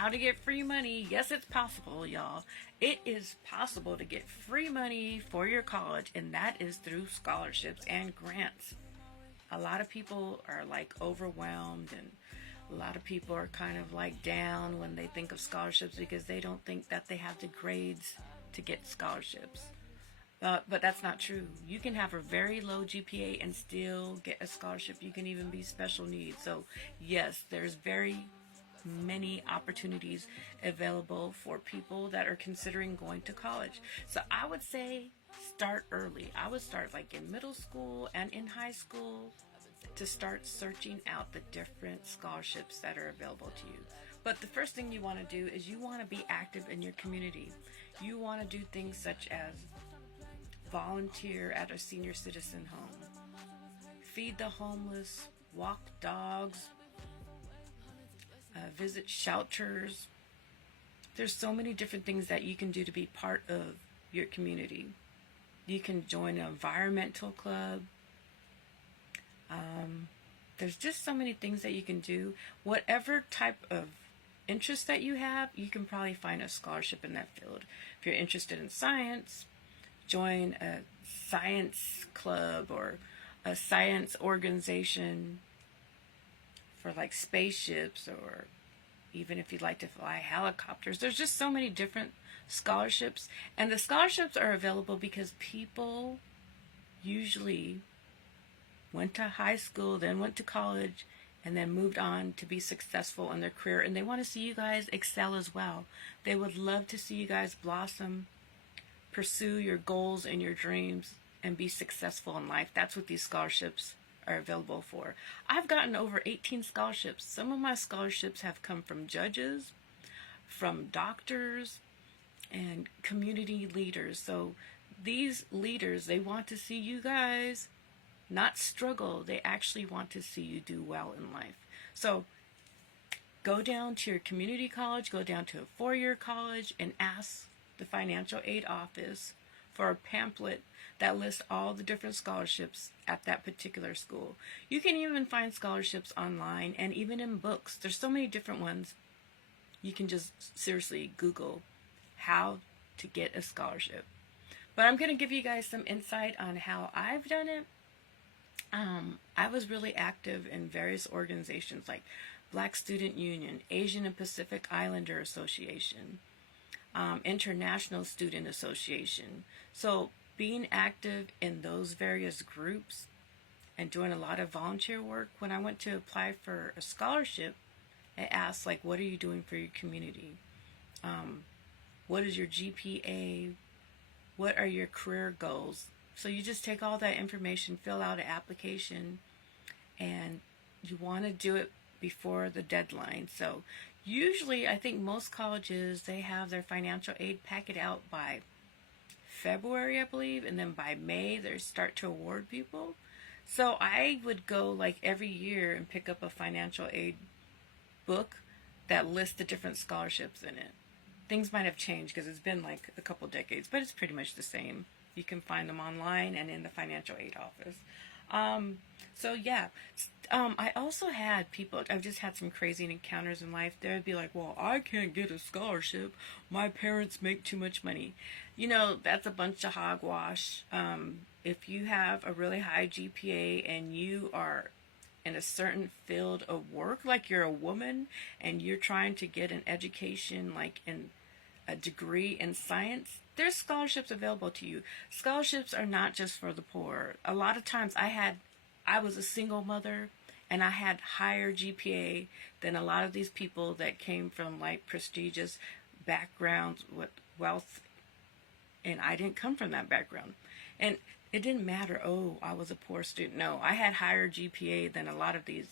how to get free money. Yes, it's possible, y'all. It is possible to get free money for your college, and that is through scholarships and grants. A lot of people are like overwhelmed, and a lot of people are kind of like down when they think of scholarships because they don't think that they have the grades to get scholarships. But that's not true. You can have a very low GPA and still get a scholarship. You can even be special needs. So, yes, there's very many opportunities available for people that are considering going to college. So, I would say start early. I would start like in middle school and in high school to start searching out the different scholarships that are available to you. But the first thing you want to do is you want to be active in your community. You want to do things such as volunteer at a senior citizen home, feed the homeless, walk dogs, visit shelters. There's so many different things that you can do to be part of your community. You can join an environmental club. There's just so many things that you can do. Whatever type of interest that you have, you can probably find a scholarship in that field. If you're interested in science, join a science club or a science organization for like spaceships, or even if you'd like to fly helicopters. There's just so many different scholarships, and the scholarships are available because people usually went to high school, then went to college, and then moved on to be successful in their career, and they want to see you guys excel as well. They would love to see you guys blossom, pursue your goals and your dreams, and be successful in life. That's what these scholarships are available for. I've gotten over 18 scholarships. Some of my scholarships have come from judges, from doctors, and community leaders. So these leaders, they want to see you guys not struggle. They actually want to see you do well in life. So go down to your community college, go down to a four-year college, and ask the financial aid office for a pamphlet that lists all the different scholarships at that particular school. You can even find scholarships online and even in books. There's so many different ones. You can just seriously Google how to get a scholarship. But I'm going to give you guys some insight on how I've done it. I was really active in various organizations like Black Student Union, Asian and Pacific Islander Association, International Student Association. So being active in those various groups and doing a lot of volunteer work, when I went to apply for a scholarship, I asked, like, what are you doing for your community? What is your GPA? What are your career goals? So you just take all that information, fill out an application, and you want to do it before the deadline. So usually, I think most colleges, they have their financial aid packet out by February, I believe, and then by May, they start to award people. So I would go like every year and pick up a financial aid book that lists the different scholarships in it. Things might have changed because it's been like a couple decades, but it's pretty much the same. You can find them online and in the financial aid office. So yeah, I also had people, I've just had some crazy encounters in life. They'd be like, well, I can't get a scholarship. My parents make too much money. You know, that's a bunch of hogwash. If you have a really high GPA and you are in a certain field of work, like you're a woman and you're trying to get an education, like in a degree in science, there's scholarships available to you. Scholarships are not just for the poor. A lot of times I was a single mother and I had higher GPA than a lot of these people that came from like prestigious backgrounds with wealth, and I didn't come from that background. And it didn't matter, oh, I was a poor student. No, I had higher GPA than a lot of these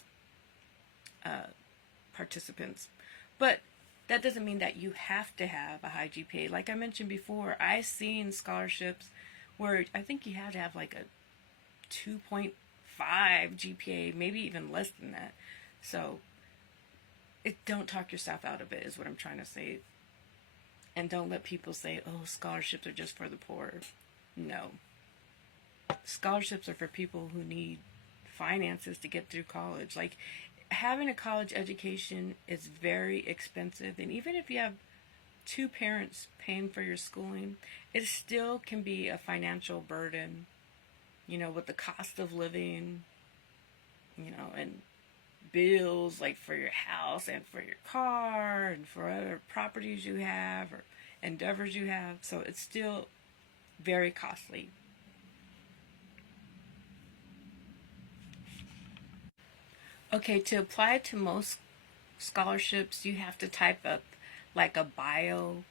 participants. But that doesn't mean that you have to have a high GPA. Like I mentioned before, I've seen scholarships where I think you have to have like a 2.5 GPA, maybe even less than that. So don't talk yourself out of it is what I'm trying to say. And don't let people say, oh, scholarships are just for the poor. No. Scholarships are for people who need finances to get through college. Like, having a college education is very expensive, and even if you have two parents paying for your schooling, it still can be a financial burden, with the cost of living, and bills like for your house and for your car and for other properties you have or endeavors you have. So it's still very costly. Okay, to apply to most scholarships, you have to type up like a bio,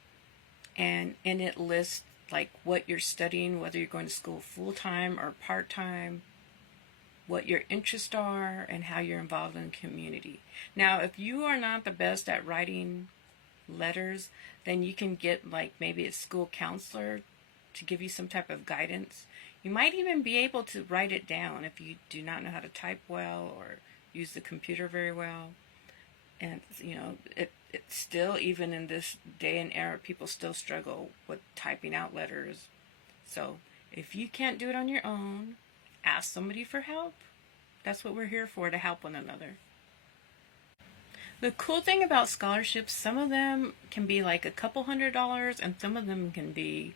and in it lists like what you're studying, whether you're going to school full time or part time, what your interests are, and how you're involved in the community. Now, if you are not the best at writing letters, then you can get like maybe a school counselor to give you some type of guidance. You might even be able to write it down if you do not know how to type well or use the computer very well. And it's still, even in this day and era, people still struggle with typing out letters. So if you can't do it on your own, ask somebody for help. That's what we're here for, to help one another. The cool thing about scholarships, some of them can be like a couple $100s, and some of them can be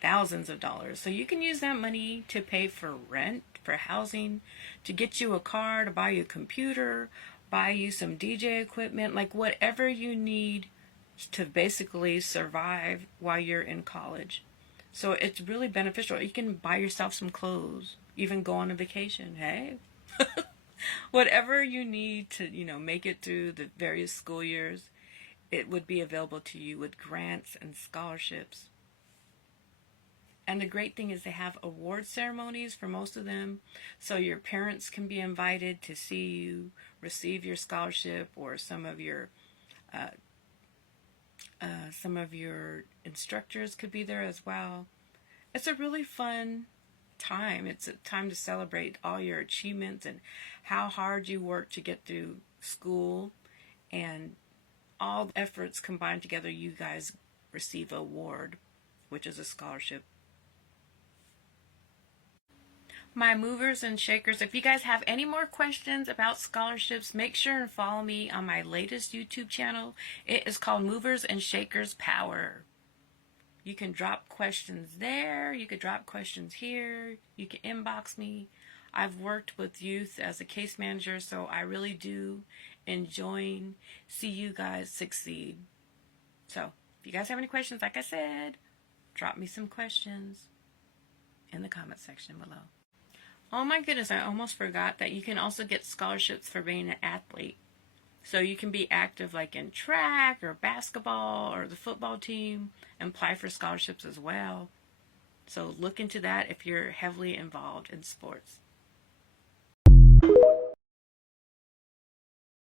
thousands of dollars. So you can use that money to pay for rent, for housing, to get you a car, to buy you a computer, buy you some DJ equipment, like whatever you need to basically survive while you're in college. So it's really beneficial. You can buy yourself some clothes, even go on a vacation. Hey, whatever you need to, make it through the various school years, it would be available to you with grants and scholarships. And the great thing is they have award ceremonies for most of them, so your parents can be invited to see you receive your scholarship, or some of your instructors could be there as well. It's a really fun time. It's a time to celebrate all your achievements and how hard you work to get through school, and all the efforts combined together, you guys receive an award, which is a scholarship. My movers and shakers, if you guys have any more questions about scholarships, make sure and follow me on my latest YouTube channel. It is called Movers and Shakers Power. You can drop questions there. You could drop questions here. You can inbox me. I've worked with youth as a case manager, so I really do enjoy see you guys succeed. So if you guys have any questions, like I said, drop me some questions in the comment section below. Oh my goodness, I almost forgot that you can also get scholarships for being an athlete. So you can be active like in track or basketball or the football team and apply for scholarships as well. So look into that if you're heavily involved in sports.